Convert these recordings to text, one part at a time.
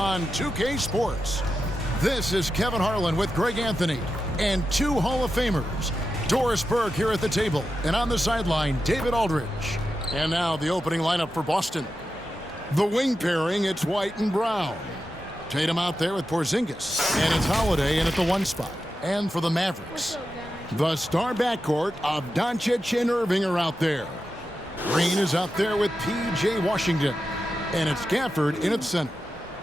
on 2K Sports. This is Kevin Harlan with Greg Anthony and two Hall of Famers. Doris Burke here at the table, and on the sideline, David Aldridge. And now the opening lineup for Boston. The wing pairing, it's White and Brown. Tatum out there with Porzingis, and it's Holiday in at the 1 spot. And for the Mavericks, the star backcourt of Doncic and Irving are out there. Green is out there with P.J. Washington, and it's Gafford in at center.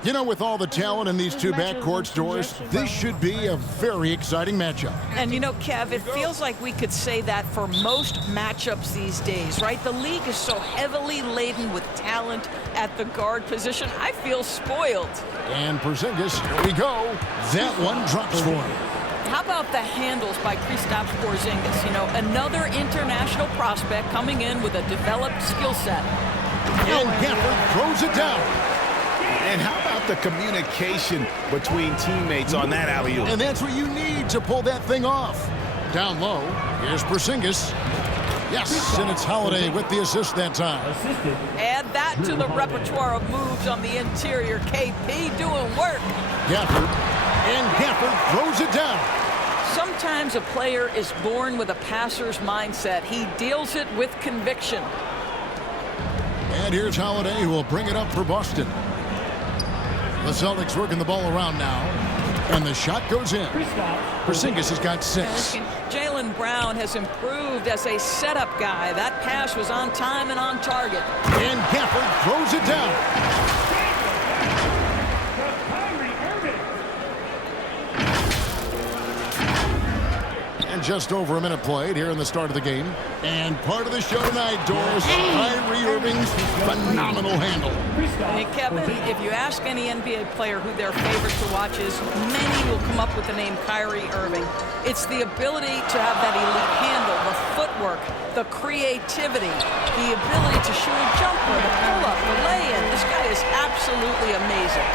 You know, with all the talent in these two backcourts, Doris, this should be a very exciting matchup. And you know, Kev, it feels like we could say that for most matchups these days, right? The league is so heavily laden with talent at the guard position. I feel spoiled. And Porzingis, here we go. That one drops for him. How about the handles by Kristaps Porzingis? You know, another international prospect coming in with a developed skill set. And Gafford throws it down. And how about the communication between teammates on that alley-oop? And that's what you need to pull that thing off. Down low, here's Porzingis. Yes, and it's Holiday with the assist that time. Add that to the repertoire of moves on the interior. KP doing work. Gafford, and Gafford throws it down. Sometimes a player is born with a passer's mindset. He deals it with conviction. And here's Holiday, who will bring it up for Boston. The Celtics working the ball around now. And the shot goes in. Porzingis has got 6. Jaylen Brown has improved as a setup guy. That pass was on time and on target. And Gafford throws it down. And just over a minute played here in the start of the game. And part of the show tonight, Doris, Kyrie Irving's phenomenal handle. Hey, Kevin, if you ask any NBA player who their favorite to watch is, many will come up with the name Kyrie Irving. It's the ability to have that elite handle, the footwork, the creativity, the ability to shoot a jumper, the pull-up, the lay-in. This guy is absolutely amazing.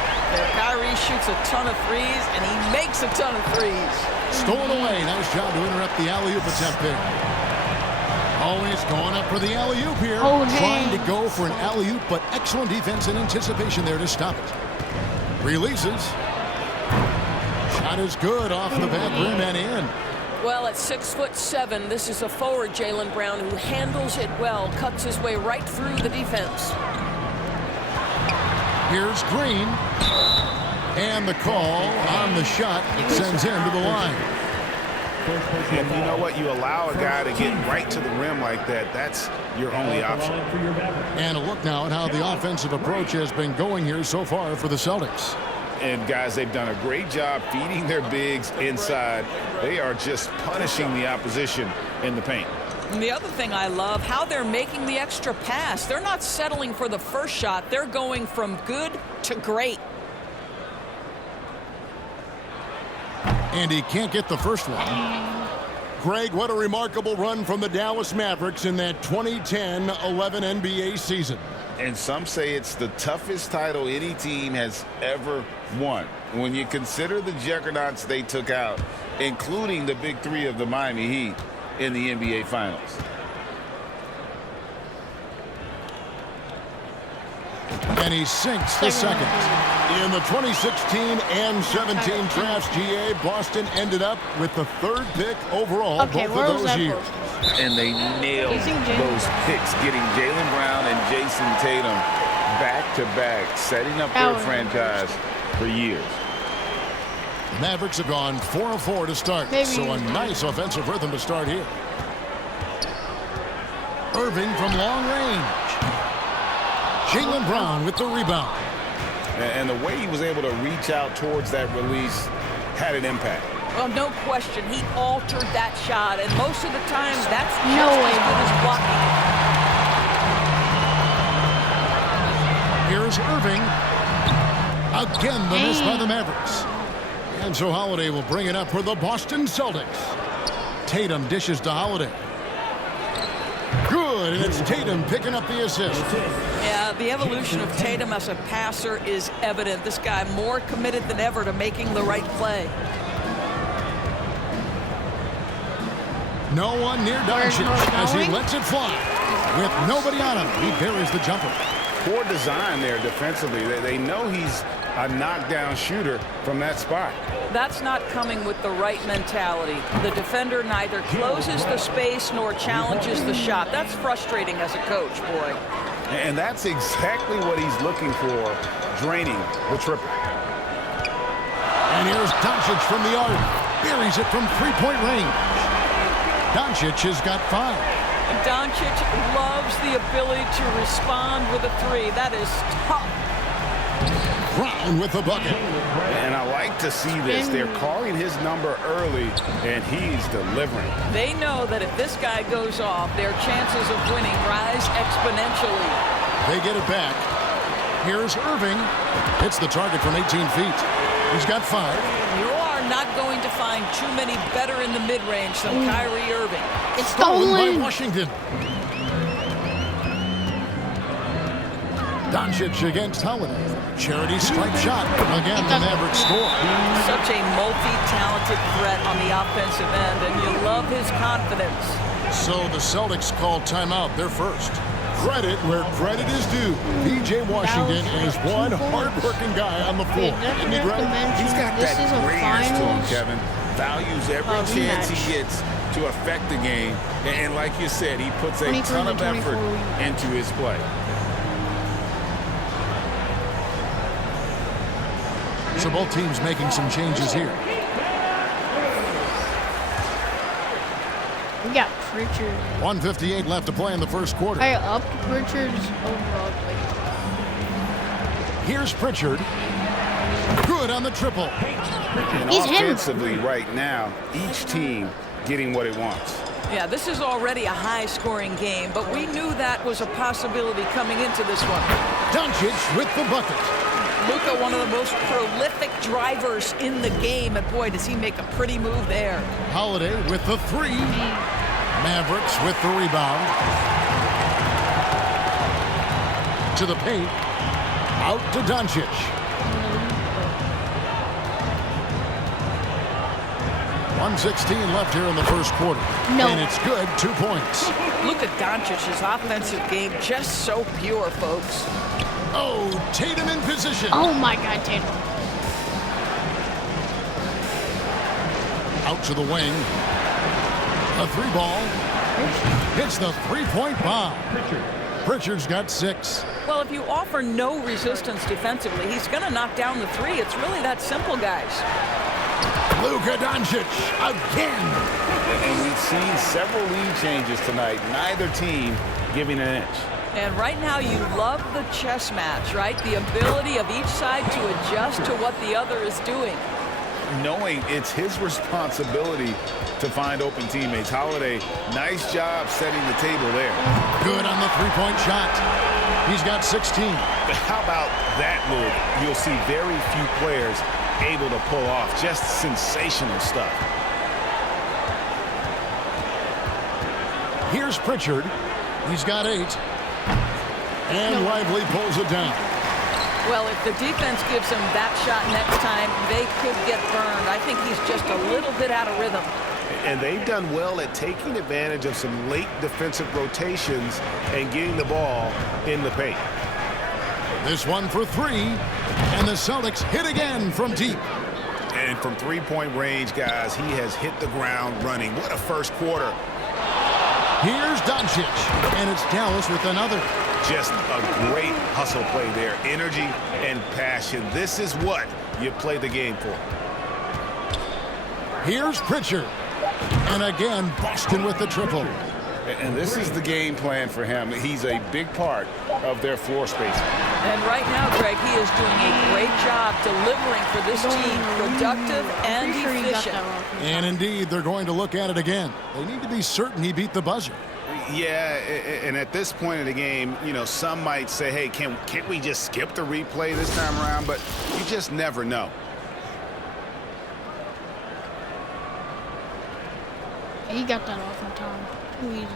Kyrie shoots a ton of threes, and he makes a ton of threes. Stolen away. Nice job to interrupt the alley-oop attempt there. Always going up for the alley-oop here. Trying to go for an alley-oop, but excellent defense and anticipation there to stop it. Releases. Shot is good off the back rim and in. Well, at 6'7", this is a forward, Jaylen Brown, who handles it well, cuts his way right through the defense. Here's Green. And the call on the shot sends him to the line. And you know what? You allow a guy to get right to the rim like that. That's your only option. And a look now at how the offensive approach has been going here so far for the Celtics. And, guys, they've done a great job feeding their bigs inside. They are just punishing the opposition in the paint. And the other thing I love, how they're making the extra pass. They're not settling for the first shot. They're going from good to great. And he can't get the first one. Greg, what a remarkable run from the Dallas Mavericks in that 2010-11 NBA season. And some say it's the toughest title any team has ever won. When you consider the juggernauts they took out, including the big three of the Miami Heat in the NBA Finals. And he sinks the second. In the 2016 and 17 drafts, GA, Boston ended up with the 3rd pick overall both of those years. And they nailed those picks, getting Jaylen Brown and Jason Tatum back-to-back, setting up their franchise for years. The Mavericks have gone 4 of 4 to start, so a nice offensive rhythm to start here. Irving from long range. Jaylen Brown with the rebound. And the way he was able to reach out towards that release had an impact. Well, no question. He altered that shot, and most of the time, that's just as good as blocking. Here's Irving. Again, the miss by the Mavericks. And so Holiday will bring it up for the Boston Celtics. Tatum dishes to Holiday. Good, and it's Tatum picking up the assist. Yeah, the evolution of Tatum as a passer is evident. This guy more committed than ever to making the right play. No one near Doncic as he lets it fly. With nobody on him, he buries the jumper. poor design there defensively. They know he's a knockdown shooter from that spot. That's not coming with the right mentality. The defender neither closes the space nor challenges the shot. That's frustrating as a coach, boy. And that's exactly what he's looking for, draining the triple. And here's Doncic from the arc. Buries it from three-point range. Doncic has got 5. Doncic loves the ability to respond with a three. That is tough. Brown with the bucket. And I like to see this. They're calling his number early, and he's delivering. They know that if this guy goes off, their chances of winning rise exponentially. They get it back. Here's Irving. Hits the target from 18 feet. He's got 5. You are not going to find too many better in the mid-range than Kyrie Irving. It's stolen by Washington. Doncic against Holiday. Charity stripe shot. Again, the Mavericks score. Such a multi-talented threat on the offensive end, and you love his confidence. So the Celtics call timeout. They're first. Credit where credit is due. P.J. Washington is one hard-working guy on the floor. Isn't he great? He's got that greatness to him, Kevin. Values every chance he gets to affect the game. And like you said, he puts a ton of effort into his play. So both teams making some changes here. We got Pritchard. 1:58 left to play in the first quarter. I upped Pritchard's overall play. Here's Pritchard. Good on the triple. And He's offensively right now, each team getting what it wants. Yeah, this is already a high-scoring game, but we knew that was a possibility coming into this one. Doncic with the bucket. Luka, one of the most prolific drivers in the game, and boy, does he make a pretty move there. Holiday with the 3. Mavericks with the rebound. To the paint. Out to Doncic. .116 left here in the first quarter. No. And it's good, 2 points. Look at Doncic's offensive game, just so pure, folks. Oh, Tatum in position. Oh my God, Tatum. Out to the wing. A 3-ball. Hits the 3-point bomb. Pritchard's got 6. Well, if you offer no resistance defensively, he's going to knock down the 3. It's really that simple, guys. Luka Doncic again. And we've seen several lead changes tonight. Neither team giving an inch. And right now you love the chess match, right? The ability of each side to adjust to what the other is doing. Knowing it's his responsibility to find open teammates. Holiday, nice job setting the table there. Good on the 3-point shot. He's got 16. But how about that move? You'll see very few players able to pull off just sensational stuff. Here's Pritchard. He's got 8. And Lively pulls it down. Well, if the defense gives him that shot next time, they could get burned. I think he's just a little bit out of rhythm. And they've done well at taking advantage of some late defensive rotations and getting the ball in the paint. This one for 3. And the Celtics hit again from deep. And from 3-point range, guys, he has hit the ground running. What a first quarter. Here's Doncic. And it's Dallas with another. Just a great hustle play there. Energy and passion. This is what you play the game for. Here's Pritchard. And again, Boston with the triple. And this is the game plan for him. He's a big part of their floor spacing. And right now, Greg, he is doing a great job delivering for this team, productive and efficient. And indeed, they're going to look at it again. They need to be certain he beat the buzzer. Yeah, and at this point in the game, you know, some might say, hey, can't we just skip the replay this time around? But you just never know. He got that off in time. Too easy.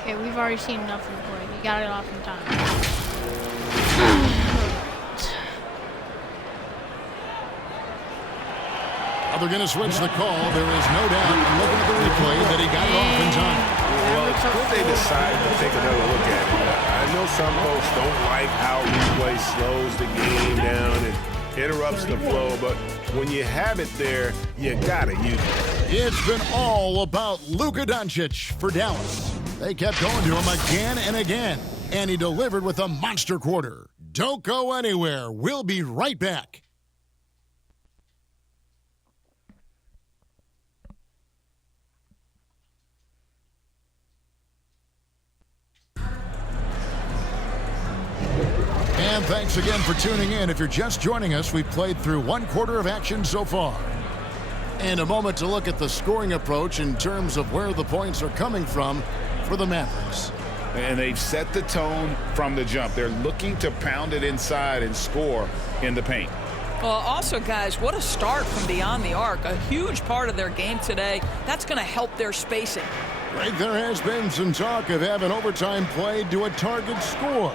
Okay, we've already seen enough of the play. He got it off in time. they're going to switch the call. There is no doubt, looking at the replay, that he got it off in time. Well, it's good they decided to take another look at it. I know some folks don't like how replay slows the game down and interrupts the flow, but when you have it there, you gotta use it. It's been all about Luka Doncic for Dallas. They kept going to him again and again, and he delivered with a monster quarter. Don't go anywhere. We'll be right back. And thanks again for tuning in. If you're just joining us, we've played through one quarter of action so far. And a moment to look at the scoring approach in terms of where the points are coming from for the Mavericks. And they've set the tone from the jump. They're looking to pound it inside and score in the paint. Well, also, guys, what a start from beyond the arc. A huge part of their game today. That's going to help their spacing. Right, there has been some talk of having overtime played to a target score.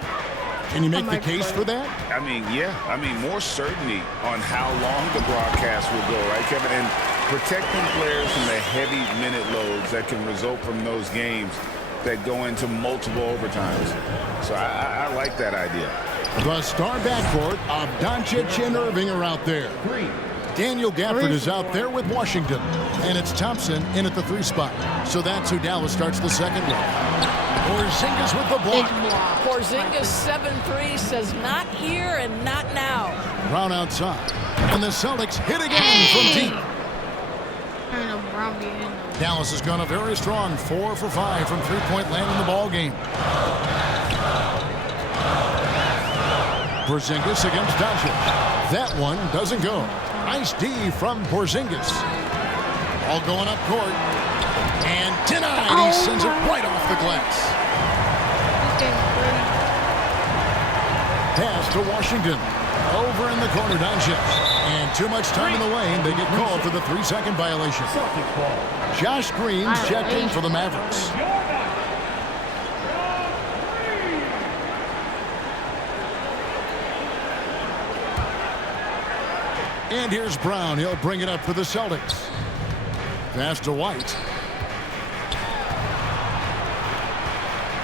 Can you make the case for that? I mean, yeah. I mean, more certainty on how long the broadcast will go, right, Kevin? And protecting players from the heavy minute loads that can result from those games that go into multiple overtimes. So I like that idea. The star backcourt of Doncic and Irving are out there. Daniel Gafford is out there with Washington. And it's Thompson in at the 3 spot. So that's who Dallas starts the second with. Porzingis with the block. Porzingis 7-3 says not here and not now. Brown outside. And the Celtics hit again from deep. Dallas has gone a very strong 4 for 5 from three-point land in the ball game. Porzingis against Doncic. That one doesn't go. Nice D from Porzingis. All going up court. And denied. He sends it right off the glass. Pass to Washington. Over in the corner, Doncic. And too much time in the lane. They get called for the 3-second violation. Josh Green's checked in for the Mavericks. And here's Brown. He'll bring it up for the Celtics. Pass to White.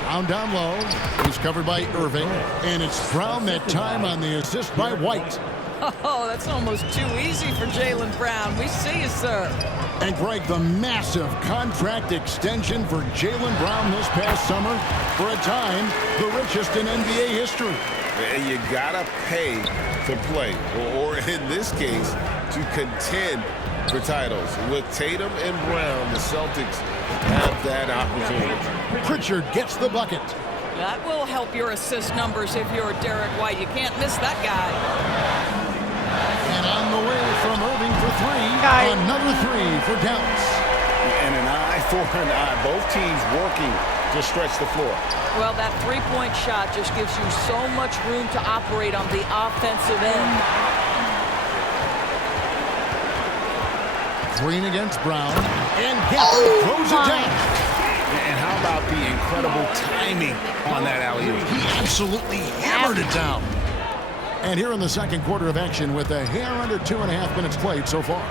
Brown down low. He's covered by Irving. And it's Brown that time on the assist by White. Oh, that's almost too easy for Jaylen Brown. We see you, sir. And Greg, the massive contract extension for Jaylen Brown this past summer. For a time, the richest in NBA history. And you gotta pay to play, or in this case, to contend for titles. With Tatum and Brown, the Celtics have that opportunity. Pritchard gets the bucket. That will help your assist numbers if you're Derek White. You can't miss that guy. And on the way from Irving for 3, another 3 for Dallas. And an eye for an eye. Both teams working to stretch the floor. Well, that three-point shot just gives you so much room to operate on the offensive end. Green against Brown. And Gafford throws it down. And how about the incredible timing on that alley-oop? He absolutely hammered it down. And here in the second quarter of action with a hair under 2.5 minutes played so far.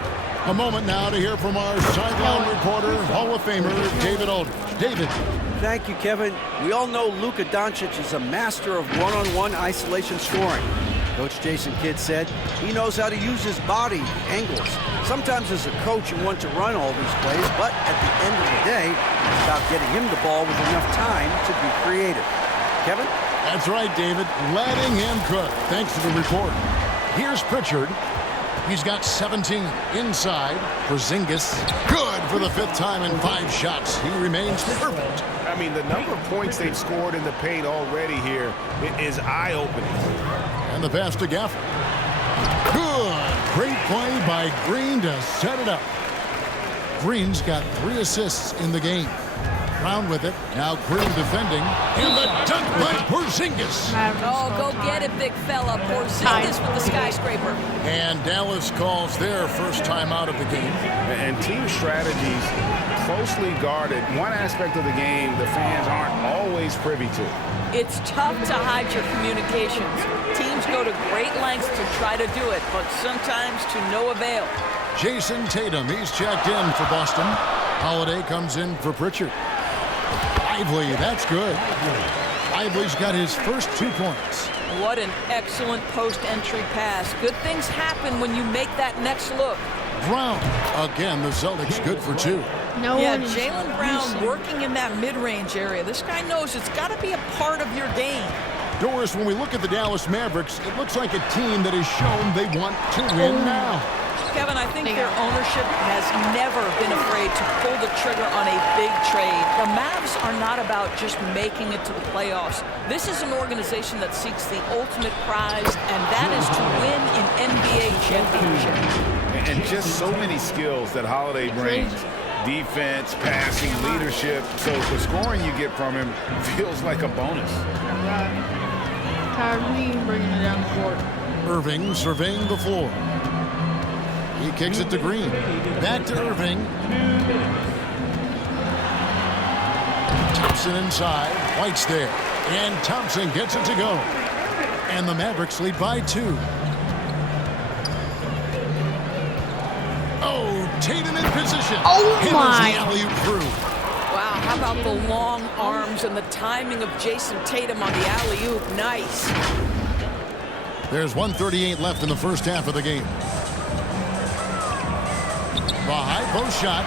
A moment now to hear from our sideline reporter, Hall of Famer, David Aldridge. David. Thank you, Kevin. We all know Luka Doncic is a master of one-on-one isolation scoring. Coach Jason Kidd said he knows how to use his body, angles. Sometimes as a coach you want to run all these plays, but at the end of the day, it's about getting him the ball with enough time to be creative. Kevin? That's right, David. Letting him cook. Thanks for the report. Here's Pritchard. He's got 17 inside. Porzingis, good for the 5th time in 5 shots. He remains perfect. I mean, the number of points they've scored in the paint already here is eye-opening. And the pass to Gafford. Good. Great play by Green to set it up. Green's got 3 assists in the game. Brown with it. Now Green defending. And the dunk by Porzingis. Oh, go get it, big fella. Porzingis with the skyscraper. And Dallas calls their first time out of the game. And team strategies closely guarded. One aspect of the game the fans aren't always privy to. It's tough to hide your communications. Teams go to great lengths to try to do it, but sometimes to no avail. Jason Tatum, he's checked in for Boston. Holiday comes in for Pritchard. Lively, that's good. Lively's got his first 2 points. What an excellent post-entry pass. Good things happen when you make that next look. Brown, again, the Celtics good for 2. Yeah, Jaylen Brown working in that mid-range area. This guy knows it's got to be a part of your game. Doris, when we look at the Dallas Mavericks, it looks like a team that has shown they want to win now. Kevin, I think their ownership has never been afraid to pull the trigger on a big trade. The Mavs are not about just making it to the playoffs. This is an organization that seeks the ultimate prize, and that is to win an NBA championship. And just so many skills that Holiday brings. Defense, passing, leadership. So the scoring you get from him feels like a bonus. Kyrie bringing it down the court. Irving surveying the floor. He kicks it to Green. Back to Irving. Thompson inside. White's there. And Thompson gets it to go. And the Mavericks lead by 2. Oh, Tatum in position. Oh, my. The alley-oop through. Wow, how about the long arms and the timing of Jason Tatum on the alley-oop? Nice. There's 1:38 left in the first half of the game. The high post shot.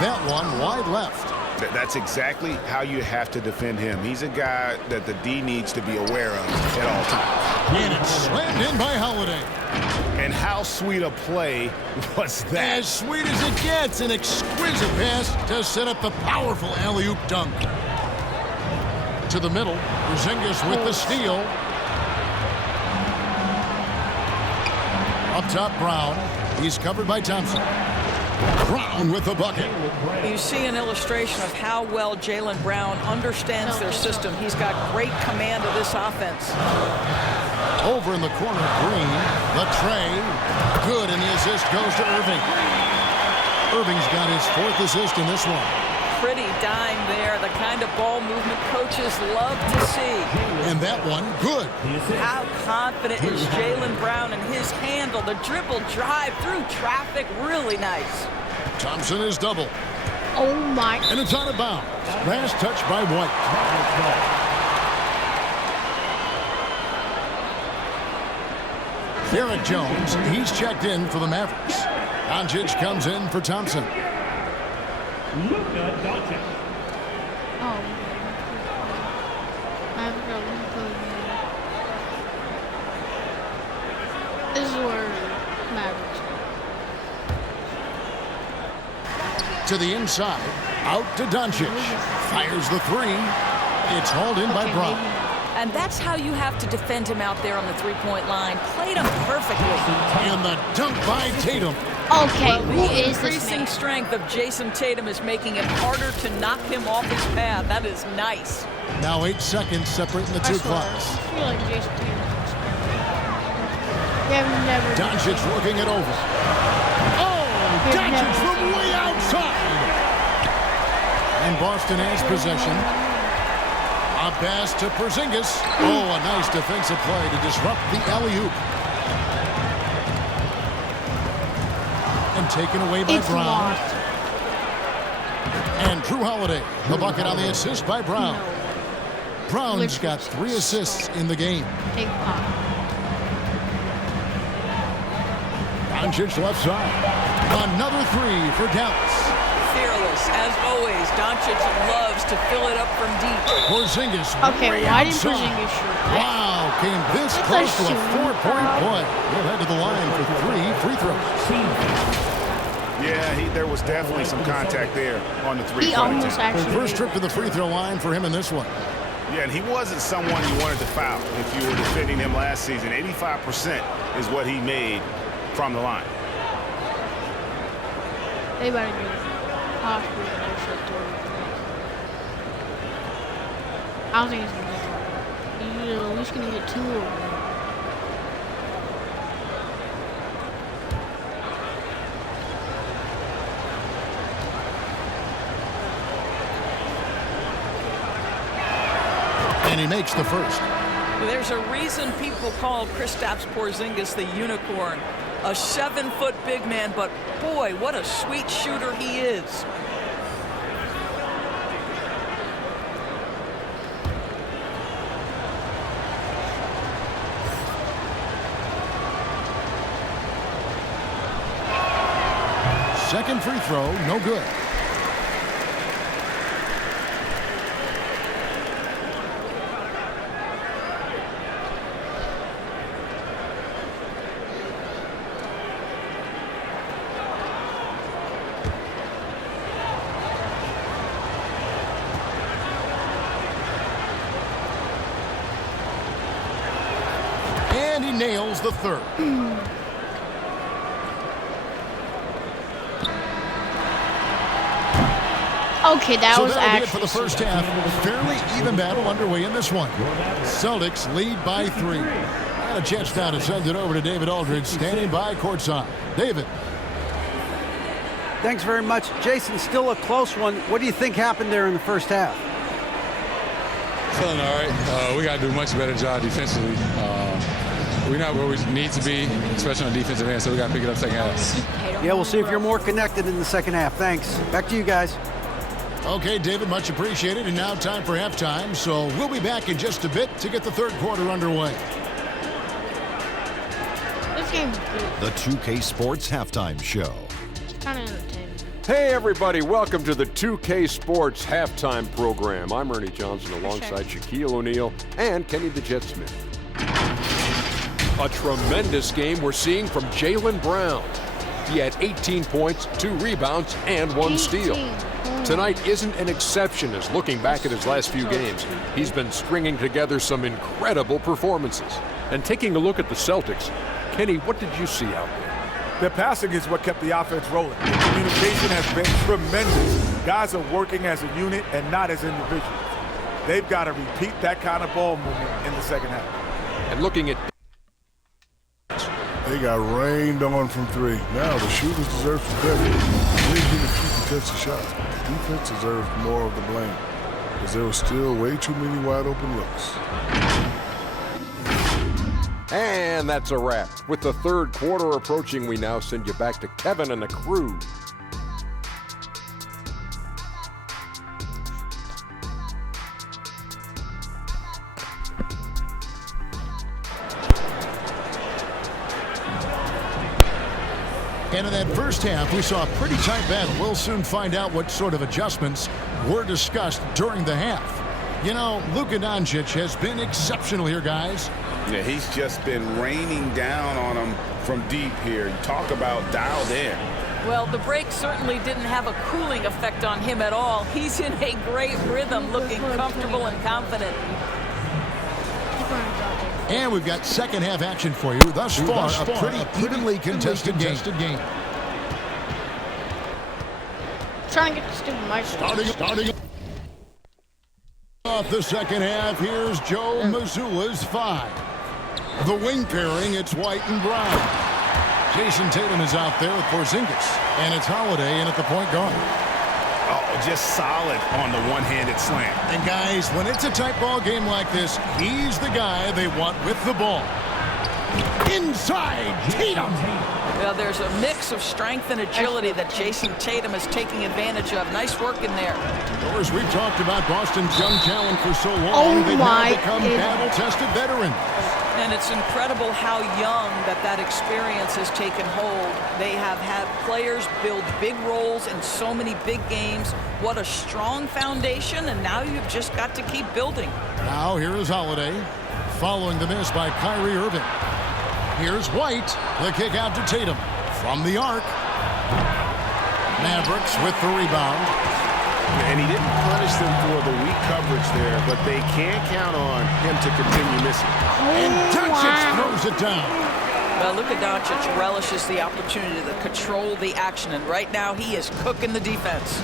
That one wide left. That's exactly how you have to defend him. He's a guy that the D needs to be aware of at all times. And it's slammed in by Holiday. And how sweet a play was that? As sweet as it gets, an exquisite pass to set up the powerful alley-oop dunk. To the middle, Porzingis with the steal. Up top, Brown. He's covered by Thompson. Brown with the bucket. You see an illustration of how well Jaylen Brown understands their system. He's got great command of this offense. Over in the corner, Green. The tray. Good, and the assist goes to Irving. Irving's got his 4th assist in this one. Pretty dime there, the kind of ball movement coaches love to see. And that one, good. How confident is Jaylen Brown in his handle? The dribble drive through traffic, really nice. Thompson is double. Oh, my. And it's out of bounds. Last touch by White. Derek Jones, he's checked in for the Mavericks. Doncic comes in for Thompson. Oh, I have got one code. This is where Mavericks. To the inside, out to Doncic. Fires the 3. It's hauled in by Brown. And that's how you have to defend him out there on the three-point line. Played him perfectly. And the dunk by Tatum. Okay, The who is this increasing man? strength of Jason Tatum is making it harder to knock him off his path. That is nice. Now 8 seconds separating the 2 clocks. I feel like Jason Tatum. We have never. Doncic working it over. Oh, Doncic from way outside. And Boston has possession. A pass to Porzingis. Oh, a nice defensive play to disrupt the alley-oop. And taken away by Brown. Lost. And Drew Holiday, the bucket on the assist by Brown. Brown's got 3 assists in the game. Big pop. Doncic left side. Another 3 for Dallas. Fearless, as always. Doncic loves to fill it up from deep. Porzingis. Okay, way why didn't outside. Porzingis shoot that? Wow, came this That's close to a a 4-point play. He'll head to the line for 3 free throws. Yeah, there was definitely some contact there on the He three-point almost attempt. actually. First trip to the free throw line for him in this one. Yeah, and he wasn't someone you wanted to foul if you were defending him last season. 85% is what he made from the line. They better do possibly an extra 30. I don't think he's gonna get that. He's at least gonna get 2 of them. And he makes the first. There's a reason people call Kristaps Porzingis the unicorn. A 7-foot big man, but boy, what a sweet shooter he is. Second free throw, no good. And he nails the third. Okay, that was that'll be it actually for the first half. Fairly even battle underway in this one. Celtics lead by 3. And a chance now to send it over to David Aldridge, standing by courtside. David. Thanks very much. Jason, still a close one. What do you think happened there in the first half? Feeling all right. We got to do a much better job defensively. We're not where we need to be, especially on the defensive end, so we got to pick it up second half. Yeah, we'll see if you're more connected in the second half. Thanks. Back to you guys. Okay, David, much appreciated. And now time for halftime, so we'll be back in just a bit to get the third quarter underway. This game's good. The 2K Sports Halftime Show. It's kind of entertaining. Hey everybody, welcome to the 2K Sports Halftime Program. I'm Ernie Johnson alongside Shaquille O'Neal and Kenny the Jet Smith. A tremendous game we're seeing from Jaylen Brown. He had 18 points, 2 rebounds, and 1 steal. Tonight isn't an exception as looking back at his last few games, he's been stringing together some incredible performances. And taking a look at the Celtics, Kenny, what did you see out there? Their passing is what kept the offense rolling. The communication has been tremendous. Guys are working as a unit and not as individuals. They've got to repeat that kind of ball movement in the second half. And looking at they got rained on from 3. Now the shooters deserve some credit. They didn't get a few contested shots. The defense deserves more of the blame because there were still way too many wide open looks. And that's a wrap. With the third quarter approaching, we now send you back to Kevin and the crew. And in that first half, we saw a pretty tight battle. We'll soon find out what sort of adjustments were discussed during the half. You know, Luka Doncic has been exceptional here, guys. Yeah, he's just been raining down on them from deep here. You talk about dialed in. Well, the break certainly didn't have a cooling effect on him at all. He's in a great rhythm, looking comfortable and confident. And we've got second half action for you. Thus far, a pretty evenly contested game. Trying to get the stupid mic. Starting off the second half, here's Joe Mazzulla's 5. The wing pairing, it's White and Brown. Jason Tatum is out there with Porzingis. And it's Holiday in at the point guard. Oh, just solid on the one-handed slam. And guys, when it's a tight ball game like this, he's the guy they want with the ball. Inside Tatum. Well, there's a mix of strength and agility that Jason Tatum is taking advantage of. Nice work in there. Of course, we've talked about Boston's young talent for so long. They've now become battle-tested veterans. And it's incredible how young that experience has taken hold. They have had players build big roles in so many big games. What a strong foundation, and now you've just got to keep building. Now here is Holiday, following the miss by Kyrie Irving. Here's White, the kick out to Tatum from the arc. Mavericks with the rebound. And he didn't punish them for the weak coverage there, but they can't count on him to continue missing. And Doncic throws it down. Well, Luka Doncic relishes the opportunity to control the action, and right now he is cooking the defense.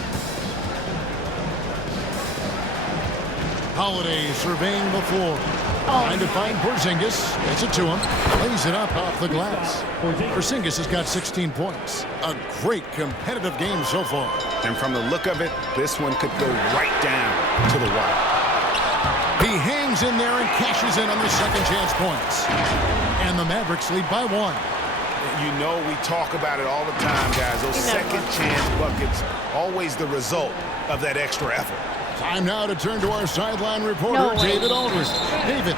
Holiday surveying the floor. Trying to find Porzingis. Gets it to him. Lays it up off the glass. Porzingis has got 16 points. A great competitive game so far. And from the look of it, this one could go right down to the wire. He hangs in there and cashes in on the second chance points. And the Mavericks lead by 1. You know, we talk about it all the time, guys. Those second chance buckets, always the result of that extra effort. Time now to turn to our sideline reporter, David Aldridge. David.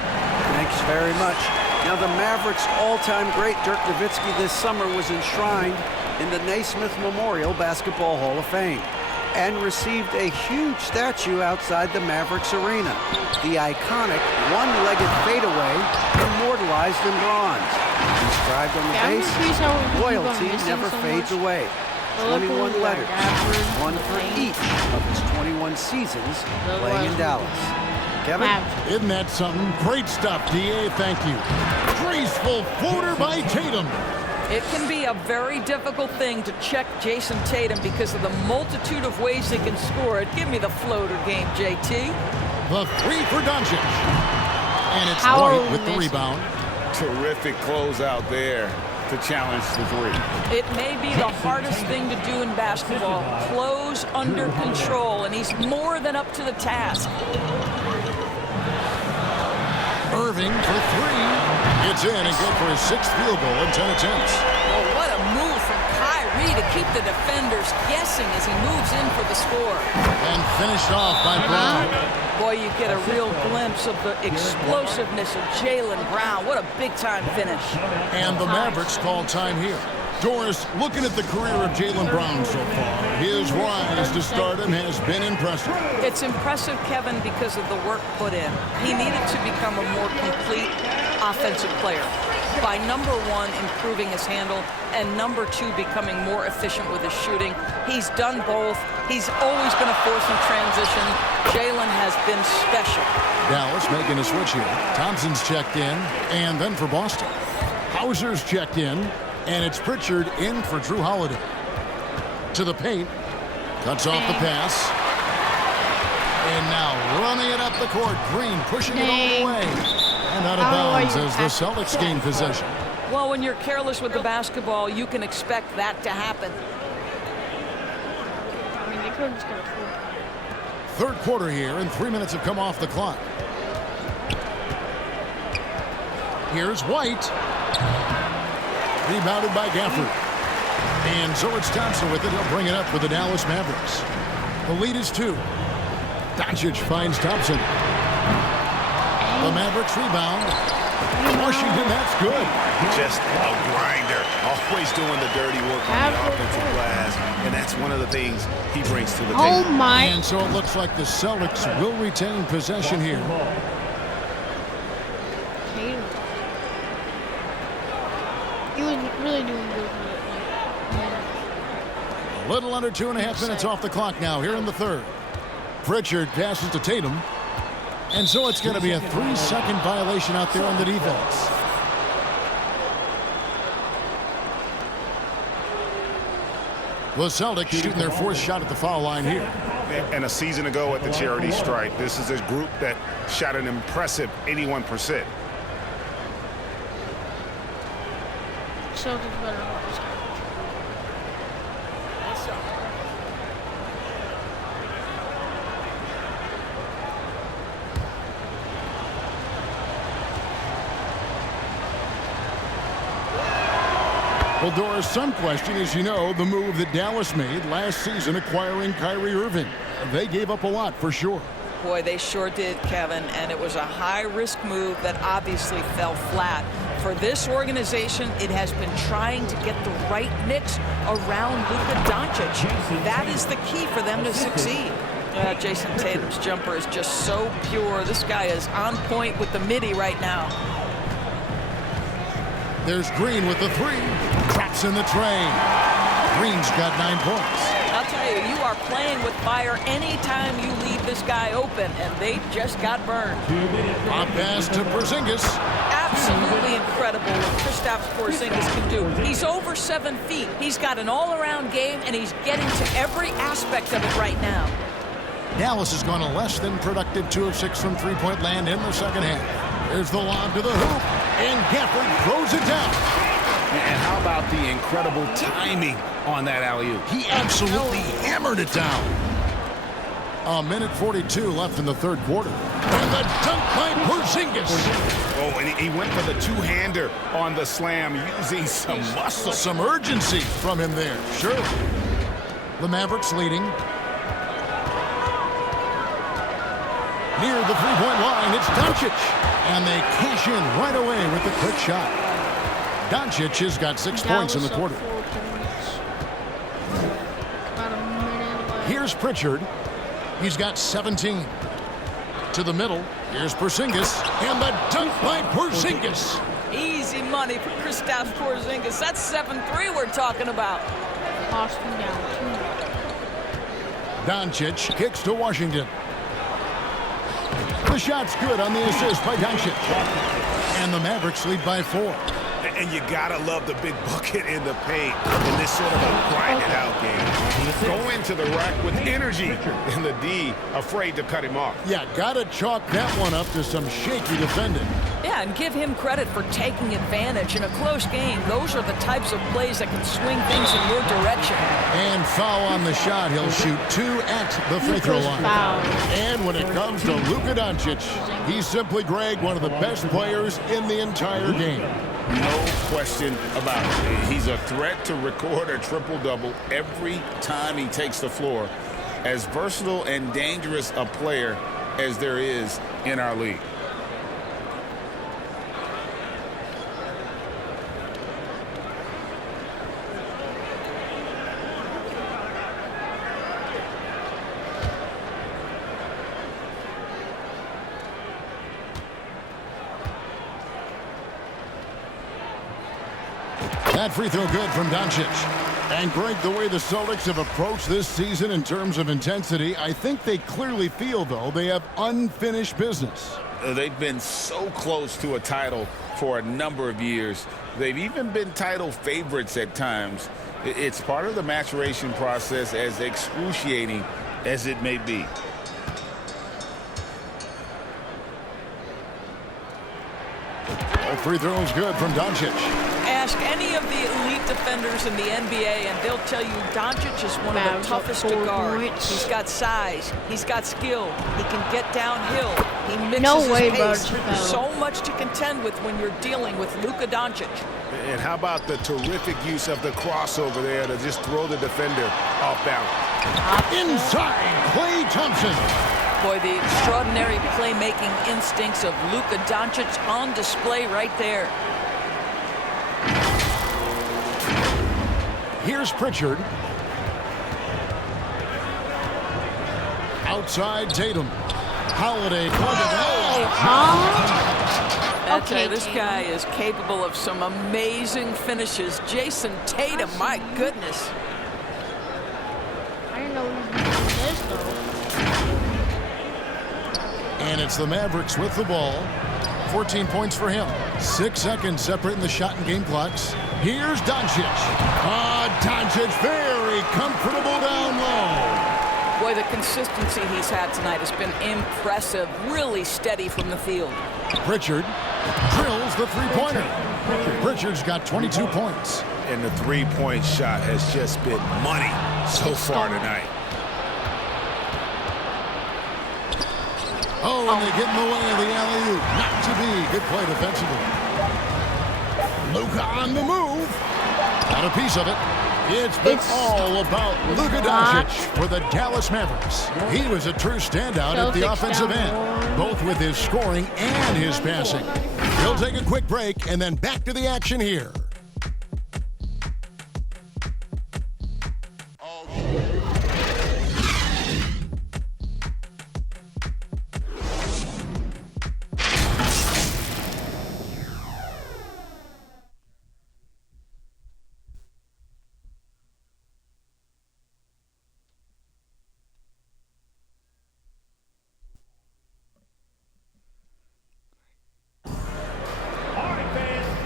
Thanks very much. Now, the Mavericks' all-time great Dirk Nowitzki this summer was enshrined in the Naismith Memorial Basketball Hall of Fame and received a huge statue outside the Mavericks arena. The iconic one-legged fadeaway immortalized in bronze. Inscribed on the base, loyalty never fades away. 21 letters, one for each of his 21 seasons playing in Dallas. Kevin? Isn't that something? Great stuff, D.A. Thank you. Graceful floater by Tatum. It can be a very difficult thing to check Jason Tatum because of the multitude of ways he can score it. Give me the floater game, JT. The three for Doncic. And it's White with the rebound. Terrific closeout there to challenge the three. It may be the hardest thing to do in basketball. Close under control, and he's more than up to the task. Irving for three. It's in and good for his sixth field goal in 10 attempts. Well, what a move from Kyrie to keep the defenders guessing as he moves in for the score. And finished off by Brown. Boy, you get a real glimpse of the explosiveness of Jaylen Brown. What a big-time finish. And the Mavericks call time here. Doris, looking at the career of Jaylen Brown so far, his rise to stardom has been impressive. It's impressive, Kevin, because of the work put in. He needed to become a more complete offensive player by, number one, improving his handle, and number two, becoming more efficient with his shooting. He's done both. He's always been a force in transition. Jaylen has been special. Dallas making a switch here. Thompson's checked in, and then for Boston. Hauser's checked in, and it's Pritchard in for Drew Holiday. To the paint. Cuts off the pass. And now running it up the court. Green pushing it all the way. And out of bounds as the Celtics gain possession. Well, when you're careless with the basketball, you can expect that to happen. I mean, they could have just got a full. Third quarter here, and 3 minutes have come off the clock. Here's White. Rebounded by Gafford. And so it's Thompson with it. He'll bring it up for the Dallas Mavericks. The lead is 2. Doncic finds Thompson. The Mavericks rebound. Washington, that's good. Just a grinder. Always doing the dirty work on the offensive glass. And that's one of the things he brings to the table. Oh, my. And so it looks like the Celtics will retain possession here. He was really doing good. A little under 2.5 minutes off the clock now here in the third. Pritchard passes to Tatum. And so it's going to be a 3-second violation out there on the defense. The Celtics shooting their fourth shot at the foul line here. And a season ago at the charity stripe, this is a group that shot an impressive 81%. Celtics better hold this guy. Well, Doris, some question, as you know, the move that Dallas made last season acquiring Kyrie Irving. They gave up a lot for sure. Boy, they sure did, Kevin, and it was a high-risk move that obviously fell flat. For this organization, it has been trying to get the right mix around Luka Doncic. That is the key for them to succeed. Jason Tatum's jumper is just so pure. This guy is on point with the midi right now. There's Green with the three. Traps in the train. Green's got 9 points. I'll tell you, you are playing with fire anytime you leave this guy open, and they just got burned. Pop pass to Porzingis. Absolutely incredible what Kristaps Porzingis can do. He's over 7 feet. He's got an all-around game, and he's getting to every aspect of it right now. Dallas has gone a less than productive 2 of 6 from three-point land in the second half. There's the lob to the hoop, and Gafford throws it down. And how about the incredible timing on that alley-oop? He absolutely hammered it down. A minute 42 left in the third quarter. And the dunk by Porzingis. Oh, and he went for the two-hander on the slam, using some muscle. Some urgency from him there, sure. The Mavericks leading. Near the three-point line, it's Doncic. And they cash in right away with the quick shot. Doncic has got 6 points in the quarter. About a minute left. Here's Pritchard. He's got 17. To the middle. Here's Porzingis. And the dunk by Porzingis. Easy money for Kristaps Porzingis. That's 7-3 we're talking about. Lost him down 2. Doncic kicks to Washington. The shot's good on the assist by Doncic. And the Mavericks lead by 4. And you gotta love the big bucket in the paint in this sort of a grind-it-out game. Go into the rack with energy, and the D afraid to cut him off. Yeah, gotta chalk that one up to some shaky defending. Yeah, and give him credit for taking advantage in a close game. Those are the types of plays that can swing things in your direction. And foul on the shot. He'll shoot 2 at the free throw line. And when it comes to Luka Doncic, he's simply, Greg, one of the best players in the entire game. No question about it. He's a threat to record a triple-double every time he takes the floor. As versatile and dangerous a player as there is in our league. That free throw good from Doncic. And Greg, the way the Celtics have approached this season in terms of intensity, I think they clearly feel, though, they have unfinished business. They've been so close to a title for a number of years. They've even been title favorites at times. It's part of the maturation process, as excruciating as it may be. That free throw is good from Doncic. Ask any of the elite defenders in the NBA, and they'll tell you Doncic is one of the toughest to guard. He's got size. He's got skill. He can get downhill. He mixes his pace. There's so much to contend with when you're dealing with Luka Doncic. And how about the terrific use of the crossover there to just throw the defender off balance? Inside, Klay Thompson. Boy, the extraordinary playmaking instincts of Luka Doncic on display right there. Here's Pritchard. Outside Tatum. Holiday. Okay, this guy is capable of some amazing finishes. Jason Tatum, my goodness. I didn't know he was doing this, though. And it's the Mavericks with the ball. 14 points for him. 6 seconds separating the shot and game clocks. Here's Doncic. Doncic very comfortable down low. Boy, the consistency he's had tonight has been impressive. Really steady from the field. Pritchard drills the three-pointer. Pritchard's got 22 points. And the three-point shot has just been money so far tonight. Oh, and they get in the way of the alley-oop. Not to be. Good play defensively. Luka on the move. Got a piece of it. It's been all about Luka Doncic for the Dallas Mavericks. He was a true standout at the offensive end, both with his scoring and his passing. He'll take a quick break and then back to the action here.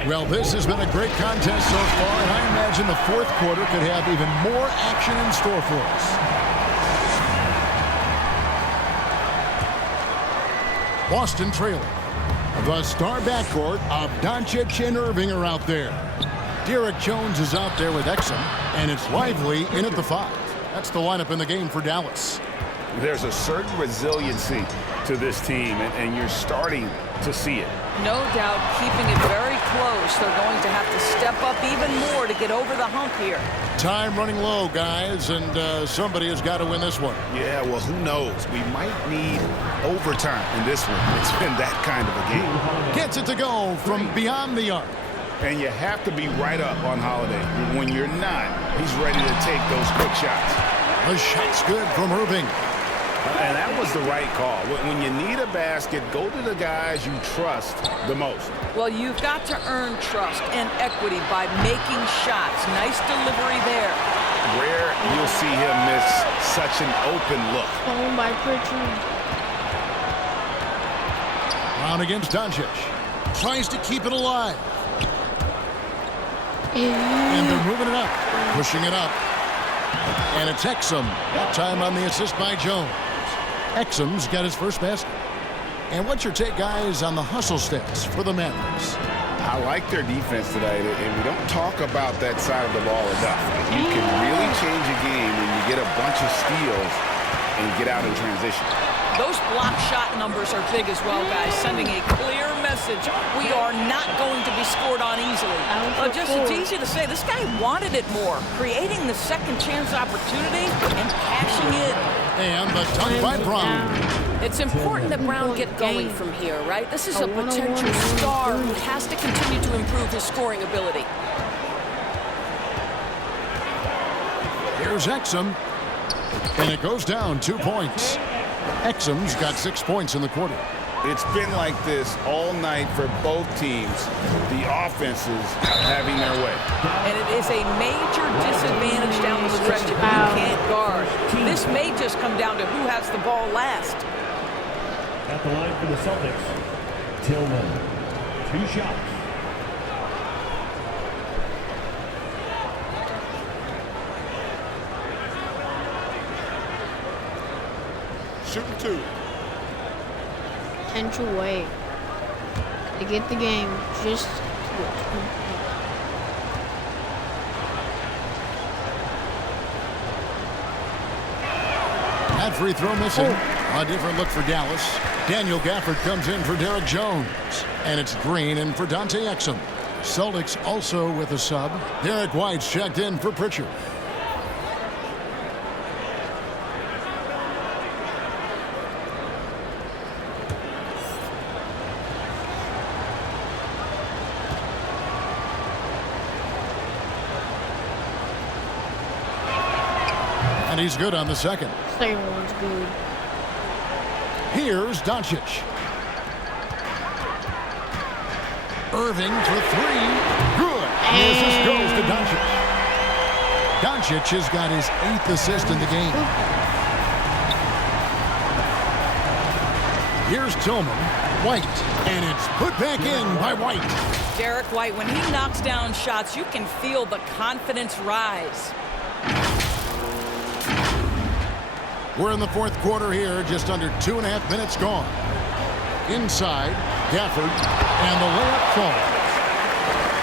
Well, this has been a great contest so far, and I imagine the fourth quarter could have even more action in store for us. Boston trailing. The star backcourt of Doncic and Irving are out there. Derek Jones is out there with Exum, and it's Lively in at the 5. That's the lineup in the game for Dallas. There's a certain resiliency to this team, and you're starting to see it. No doubt keeping it very close. They're going to have to step up even more to get over the hump here. Time running low, guys, and somebody has got to win this one. Yeah, well, who knows? We might need overtime in this one. It's been that kind of a game. Gets it to go from beyond the arc. And you have to be right up on Holiday. When you're not, he's ready to take those quick shots. The shot's good from Irving. And that was the right call. When you need a basket, go to the guys you trust the most. Well, you've got to earn trust and equity by making shots. Nice delivery there. Rare you'll see him miss such an open look. Oh, my Pritchard. Brown against Doncic. Tries to keep it alive. And they're moving it up. Pushing it up. And it's Exum. That time on the assist by Jones. Exum's got his first basket. And what's your take, guys, on the hustle stats for the Mavericks? I like their defense today, and we don't talk about that side of the ball enough. You can really change a game when you get a bunch of steals and get out in transition. Those block shot numbers are big as well, guys, sending a clear message. We are not going to be scored on easily. It's easy to say. This guy wanted it more, creating the second chance opportunity and cashing it. And the dunk by Brown. It's important that Brown get going from here, right? This is a potential star who has to continue to improve his scoring ability. Here's Exum. And it goes down 2 points. Exum's got 6 points in the quarter. It's been like this all night for both teams. The offenses having their way. And it is a major disadvantage down the stretch if you can't guard. This may just come down to who has the ball last. At the line for the Celtics, Tillman. 2 shots. Shooting 2. Potential way to get the game just That free throw missing. A different look for Dallas. Daniel Gafford comes in for Derek Jones. And it's Green in for Dante Exum. Celtics also with a sub. Derek White's checked in for Pritchard. And he's good on the second. Second one's good. Here's Doncic. Irving for 3. Good. The assist goes to Doncic. Doncic has got his 8th assist in the game. Here's Tillman. White. And it's put back in by White. Derek White, when he knocks down shots, you can feel the confidence rise. We're in the fourth quarter here, just under 2.5 minutes gone. Inside, Gafford, and the layup falls.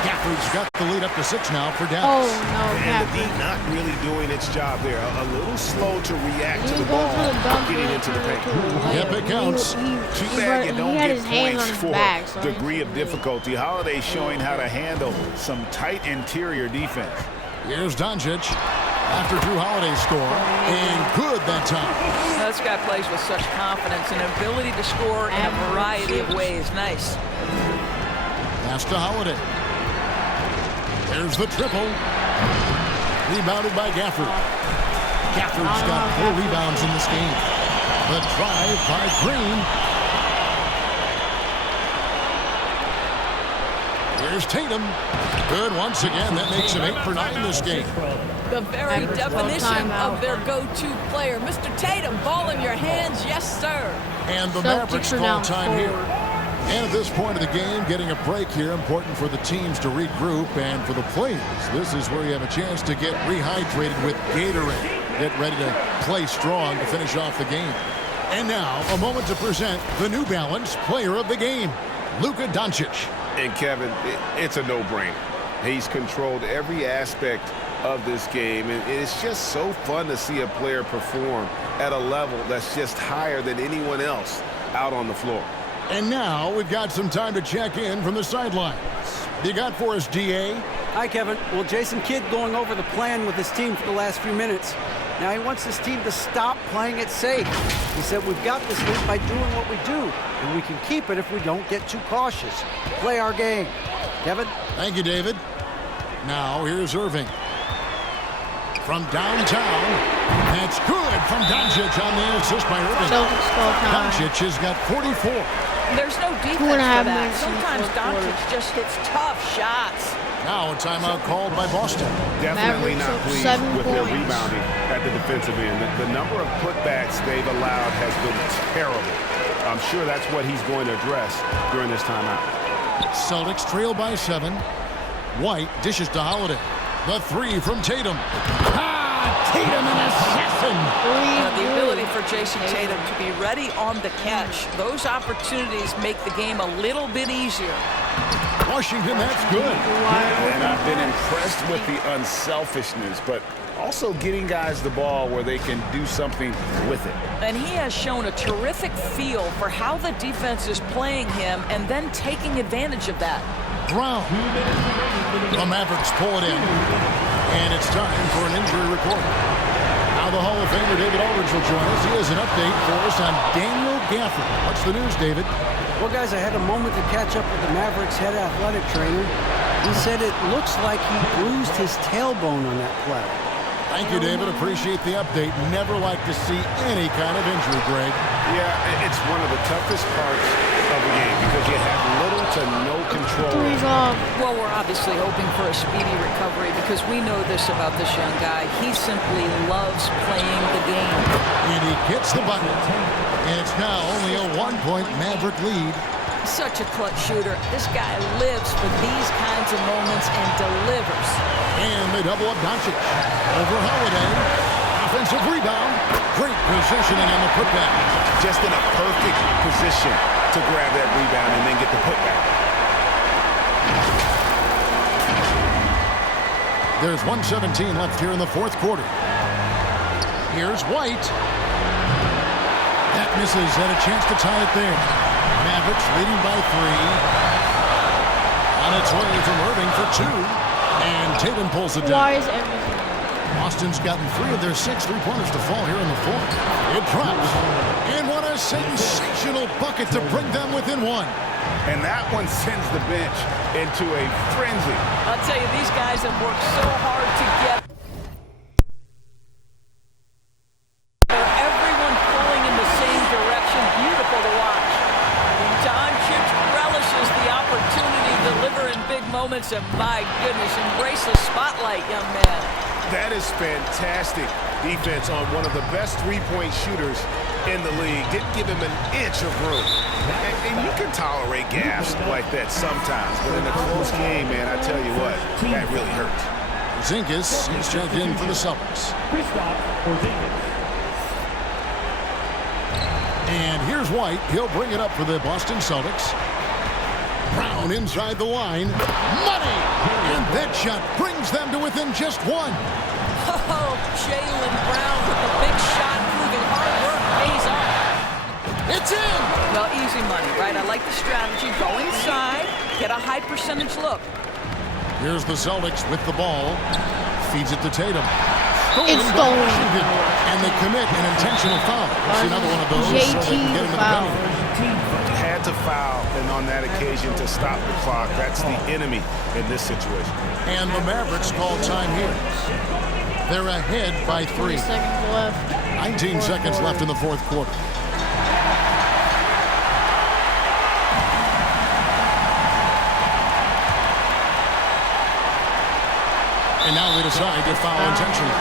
Gafford's got the lead up to 6 now for Dallas. Oh, no, And the D not really doing its job there. A little slow to react to the Go ball for the dunk getting into the paint. Yep, it counts. Too bad you don't had get his hands points on his for back, so degree of difficulty. Holiday showing how to handle some tight interior defense. Here's Doncic after Drew Holiday score, and good that time. This guy plays with such confidence and ability to score in a variety of ways. Nice. Pass to Holiday. There's the triple. Rebounded by Gafford. Gafford's got 4 rebounds in this game. The drive by Green. Here's Tatum. Good once again. That makes him 8 for 9 this game. The very definition of their go-to player. Mr. Tatum, ball in your hands. Yes, sir. And the Mavericks call time here. And at this point of the game, getting a break here, important for the teams to regroup, and for the players, this is where you have a chance to get rehydrated with Gatorade. Get ready to play strong to finish off the game. And now, a moment to present the New Balance Player of the Game, Luka Doncic. And Kevin, it's a no-brainer. He's controlled every aspect of this game, and it's just so fun to see a player perform at a level that's just higher than anyone else out on the floor. And now we've got some time to check in from the sidelines. You got for us, DA? Hi, Kevin. Well, Jason Kidd going over the plan with his team for the last few minutes. Now he wants his team to stop playing it safe. He said, we've got this lead by doing what we do, and we can keep it if we don't get too cautious. Play our game. Kevin? Thank you, David. Now here's Irving. From downtown, that's good from Doncic on the assist by Irving. Doncic has got 44. There's no defense for that. Sometimes Doncic just hits tough shots. Now a timeout called by Boston. Definitely not pleased with their points. rebounding at the defensive end. The number of putbacks they've allowed has been terrible. I'm sure that's what he's going to address during this timeout. Celtics trail by 7. White dishes to Holiday. The 3 from Tatum. Tatum an assassin. The ability for Jason Tatum to be ready on the catch. Those opportunities make the game a little bit easier. Washington, that's good. And I've been impressed with the unselfishness, but also getting guys the ball where they can do something with it. And he has shown a terrific feel for how the defense is playing him and then taking advantage of that. Brown. The Mavericks pull it in. And it's time for an injury report. Now the Hall of Famer David Aldridge will join us. He has an update for us on Daniel Gafford. What's the news, David? Well, guys, I had a moment to catch up with the Mavericks head athletic trainer. He said it looks like he bruised his tailbone on that play. Thank you, David. Appreciate the update. Never like to see any kind of injury, Greg. Yeah, it's one of the toughest parts of the game because you have little to no control. Well, we're obviously hoping for a speedy recovery because we know this about this young guy. He simply loves playing the game. And he gets the bucket. And it's now only a 1-point Maverick lead. Such a clutch shooter. This guy lives for these kinds of moments and delivers. And they double up Doncic. Over Holiday. Offensive rebound. Great positioning on the putback. Just in a perfect position to grab that rebound and then get the putback. There's 1:17 left here in the fourth quarter. Here's White. That misses. Had a chance to tie it there. Mavericks leading by 3. On its way from Irving for 2. And Tatum pulls it down. Why is everything? Boston's gotten 3 of their 6 3-pointers to fall here in the fourth. It drops. And what a sensational bucket to bring them within 1. And that one sends the bench into a frenzy. I'll tell you, these guys have worked so hard to get everyone pulling in the same direction. Beautiful to watch. Doncic relishes the opportunity to deliver in big moments, and my goodness, embrace the spotlight, young man. That is fantastic defense on one of the best three-point shooters in the league. Didn't give him an inch of room. And you can tolerate gaffes like that sometimes, but in a close game, man, I tell you what, that really hurts. Zinkas is checked in for the Celtics. And here's White. He'll bring it up for the Boston Celtics. Brown inside the line. Money! And that shot brings them to within just 1. Oh, Jaylen Brown with the big shot, proving hard work pays off. It's in! Well, easy money, right? I like the strategy. Go inside, get a high percentage look. Here's the Celtics with the ball. Feeds it to Tatum. It's stolen. Washington. And they commit an intentional foul. See another one of those so they can get into the penalty. Had to foul, and on that occasion to stop the clock. That's the enemy in this situation. And the Mavericks call time here. They're ahead by 3. 20 seconds left. 19 seconds left in the fourth quarter. And now they decide to foul intentionally.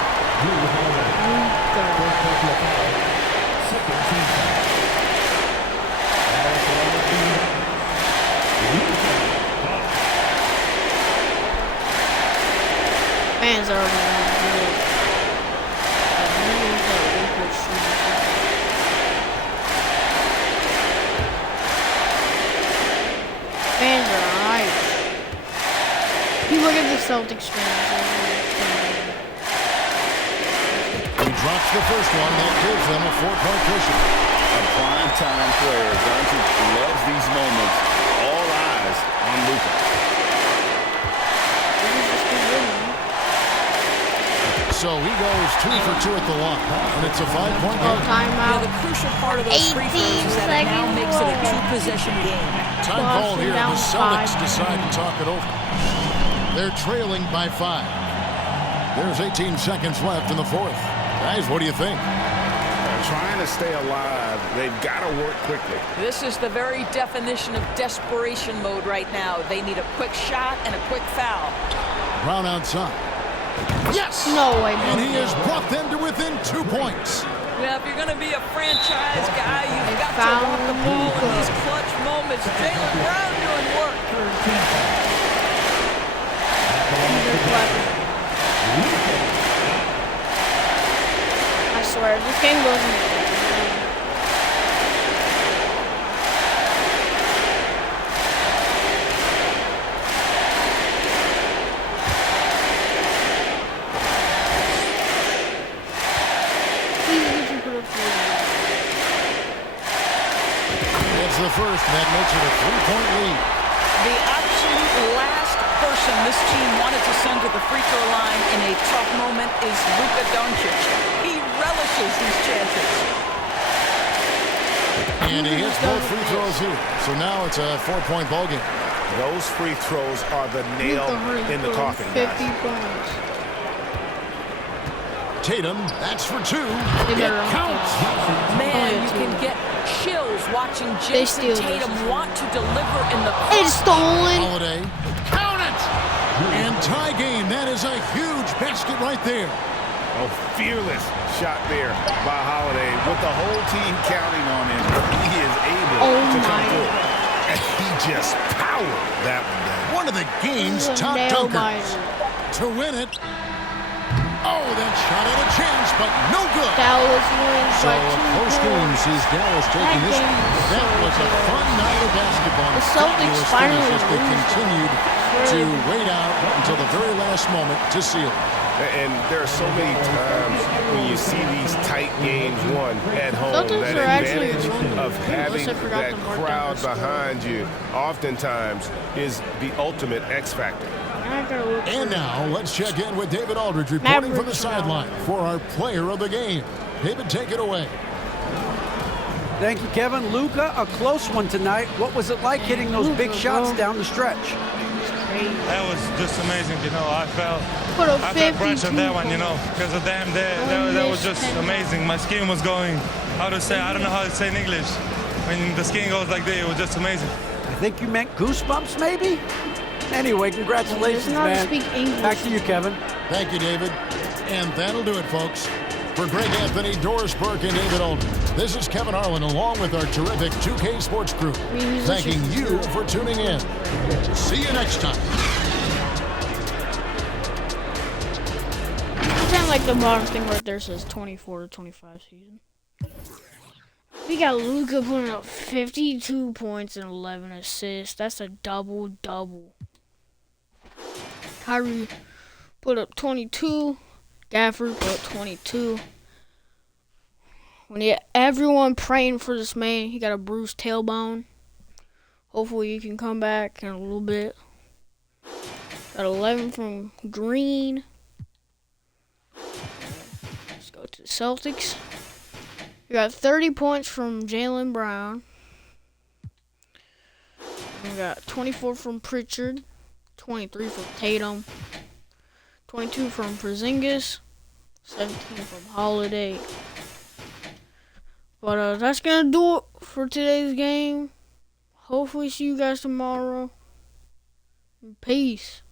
Fans are already good. Fans are alright. You look at the Celtics fans. He drops the first one. That gives them a 4-point cushion. A prime-time player. Doncic loves these moments. All eyes on Luka. So he goes 2 for 2 at the line, and it's a 5-point game. Timeout. The crucial part of those free throws is that it now makes it a 2-possession game. Time call here. The Celtics decide to talk it over. They're trailing by 5. There's 18 seconds left in the fourth. Guys, what do you think? Trying to stay alive, they've got to work quickly. This is the very definition of desperation mode right now. They need a quick shot and a quick foul. Brown outside. Yes! No way. And he has brought them to within 2 points. Yeah, if you're going to be a franchise guy, you've got to walk the ball in these clutch moments. Jaylen Brown doing work. I swear, this game goes in. It's the first, and that makes it a 3-point lead. The absolute last person this team wanted to send to the free throw line in a tough moment is Luka Doncic. He relishes these chances. And he hits both free throws here. So now it's a 4-point ball game. Those free throws are the nail in the coffin, 50 guys. points. Tatum, that's for 2. It counts. Man, you can get chills watching Jason Tatum want to deliver in the It's stolen. Holiday, count it! And tie game. That is a huge basket right there. A fearless shot there by Holiday. With the whole team counting on him, he is able to come through. And he just powered that one down. One of the game's top dunkers. To win it. Oh, that shot had a chance, but no good. Dallas wins So by a 2 close game sees Dallas taking this. That was a fun night of basketball. The Celtics finally as they continued to wait out until the very last moment to seal it. And there are so many times when you see these tight games won at home, Celtics that are actually advantage of having Unless I forgot that the mark crowd down the behind you oftentimes is the ultimate X factor. And now let's check in with David Aldridge reporting from the sideline for our player of the game. David, take it away. Thank you, Kevin. Luka, a close one tonight. What was it like hitting those big shots down the stretch? That was just amazing, you know. I felt brush on that one, you know, because of them there. That was just amazing. My skin was going, I don't know how to say in English. When the skin goes like that, it was just amazing. I think you meant goosebumps, maybe? Anyway, congratulations, man. Back to you, Kevin. Thank you, David. And that'll do it, folks. For Greg Anthony, Doris Burke, and David Aldridge, this is Kevin Harlan along with our terrific 2K Sports crew, thanking you for tuning in. See you next time. It's kind of like the bottom thing right there says 24 to 25 season. We got Luka putting up 52 points and 11 assists. That's a double-double. Kyrie put up 22. Gafford put up 22. When everyone praying for this man, he got a bruised tailbone. Hopefully he can come back in a little bit. Got 11 from Green. Let's go to the Celtics. We got 30 points from Jaylen Brown. We got 24 from Pritchard. 23 from Tatum. 22 from Porzingis. 17 from Holiday. But that's going to do it for today's game. Hopefully see you guys tomorrow. Peace.